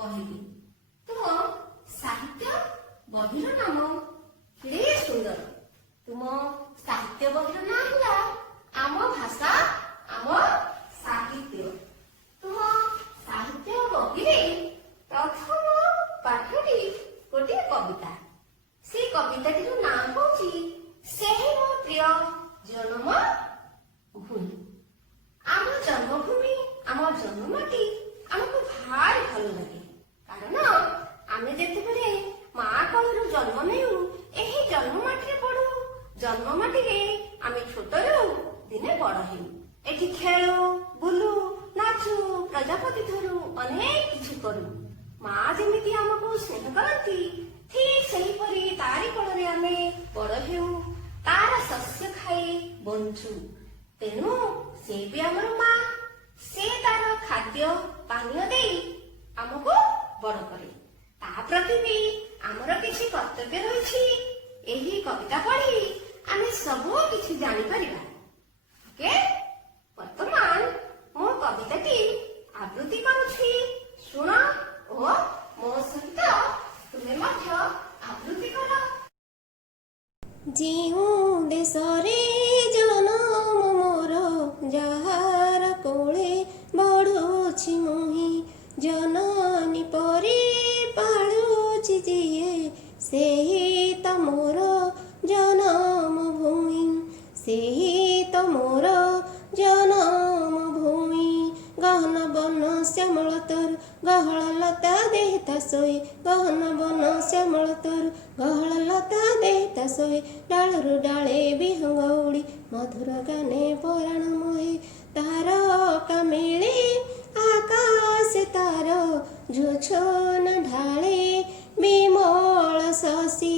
କହିବି। ତୁମ ସାହିତ୍ୟ ବହିର ନାମ କେଡ଼େ ସୁନ୍ଦର। ତୁମ ସାହିତ୍ୟ ବହିର ନାଁ ହେଲା ଆମ ଭାଷା ଆମ ସାହିତ୍ୟ। ତୁମ ସାହିତ୍ୟ ବହିରେ ପ୍ରଥମ ପାଠଟି ଗୋଟିଏ କବିତା। ସେ କବିତାଟିର ନାଁ ହେଉଛି ସେହି ମୋ ପ୍ରିୟ ଜନ୍ମଭୂମି। ଆମ ଜନ୍ମଭୂମି ଆମ ଜନ୍ମମାଟି ଆମକୁ ଭାରି ଭଲ ଲାଗେ। କାରଣ ଆମେ ଯେତେବେଳେ ମା କୋଳରୁ ଜନ୍ମ ନେଉ ଏହି ଜନ୍ମମାଟିରେ ପଡୁ। ଜନ୍ମମାଟିରେ ଆମେ ଛୋଟରୁ ଦିନେ ବଡ ହେଉ। ଏଠି ଖେଳୁ ବୁଲୁ ନାଚୁ ପ୍ରଜାପତି ଧରୁ ଅନେକ କିଛି କରୁ। ମା ଯେମିତି ଆମକୁ ସ୍ନେହ କରନ୍ତି ଠିକ୍ ସେହିପରି ତାରି କୋଳରେ ଆମେ ବଡ ହେଉ। ତାର ଶସ୍ୟ ଖାଇ ବଞ୍ଚୁ। ତେଣୁ ସେ ବି ଆମର ମା। ସେ ତାର ଖାଦ୍ୟ ପାନୀୟ ଦେଇ ଆମକୁ ବଡ କରେ। ତା ପ୍ରତି ବି ଆମର କିଛି କର୍ତ୍ତବ୍ୟ ରହିଛି। ଏହି କବିତା ପଢି ଆମେ ସବୁ କିଛି ଜାଣିପାରିବା। ଓକେ, ବର୍ତ୍ତମାନ ମୁଁ କବିତାଟି ଆବୃତ୍ତି କରୁଛି। ଶୁଣ ଓ ମୋ ସହିତ ତୁମେ ମଧ୍ୟ ଆବୃତ୍ତି କର। ଯେଉଁ ଦେଶରେ ଜନମ ମୋର ଯାହାର କୋଳେ ବଢୁଛି ମୁହିଁ, ଜନନୀ ପରି ପାଳୁଛି ଯିଏ, ସେହି ତ ମୋର ଜନମ ଭୂମି। ସେହି ତ ମୋର ଜନମ ଭୂମି। ଗହନ ବନ ଶ୍ୟାମଳ ତରୁ ଗହଳ ଲତା ଦେହତା ଶୋଇ, ଗହନ ବନ ଶ୍ୟାମଳ ତରୁ ଗହଳ ଲତା ଦେହତା ଶୋଇ, ଡାଳରୁ ଡାଳେ ବିହଙ୍ଗ ଉଡ଼ି ମଧୁର ଗାନେ ପରାଣ ମୋହେ। ତାର କାମିଳେ ଆକାଶ ତାର ଝୋଛନ ଢାଳେ ବିମଳ ଶଶୀ,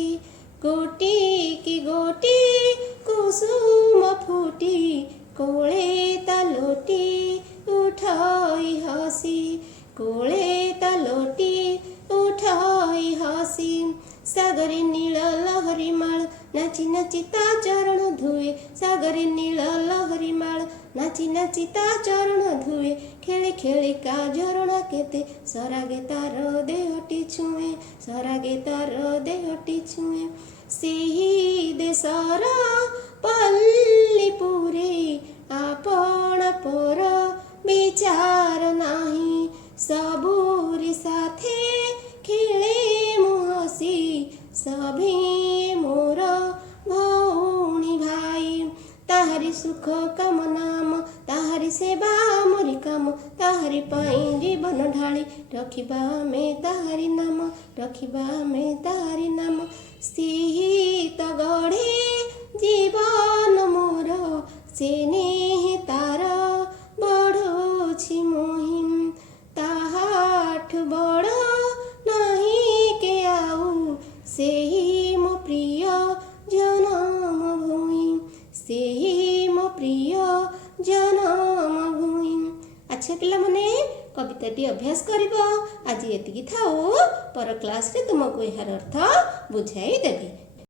ଗୋଟି କି ଗୋଟି କୁସୁମ ଫୁଟି, କୋଳେ ତା ଲୋଟି ଉଠଇ ହସି, କୋଳେ ତା ଲୋଟି ଉଠଇ ହସି। ସାଗରେ ନୀଳ ଲହରୀ ମାଳ ନାଚି ନାଚି ତା ଚରଣ ଧୁଏ, ସାଗରେ ନୀଳ ଲହରୀ ମାଳ ନାଚି ନାଚି ତା ଚରଣ ଧୁଏ, ଖେଳି ଖେଳିକା ଝରଣା କେତେ ସରାଗେ ତାର ଦେହଟି ଛୁଏଁ, ସରାଗେ ତାର ଦେହଟି ଛୁଏଁ। ସେହି ଦେଶର ପଲ୍ଲୀ ପୁରେ ଆପଣ ପର ବିଚାର ନାହିଁ, ସବୁରି ସାଥେ ଖେଳେ ମୁଁ ହସି, ସଭିଏ ମୋର ଭଉଣୀ ଭାଇ। ତାହାରି ସୁଖ କାମ ନାମ ତାହାରି ସେବା ମୋରି କାମ, ତାହାରି ପାଇଁ ଜୀବନ ଢାଳି ରଖିବା ଆମେ ତାହାରି ନାମ, ରଖିବା ଆମେ ତାହାରି ନାମ। ସ୍ଥିତ ଗଢ଼େ ଜୀବନ ମୋର, ସ୍ନେହ ତାର ବଢୁଛି ମୁହିଁ, ତାହାଠୁ ବଡ଼ ନାହିଁ କେ ଆଉ, ସେହି ମୋ ପ୍ରିୟ ଜନ୍ମଭୂମି, ସେହି ମୋ ପ୍ରିୟ ଜନ୍ମଭୂମି। ଆଚ୍ଛା ପିଲାମାନେ, କବିତାଟି ଅଭ୍ୟାସ କରିବ। ଆଜି ଏତିକି ଥାଉ, ପର କ୍ଲାସରେ ତୁମକୁ ଏହାର ଅର୍ଥ ବୁଝାଇ ଦେବି।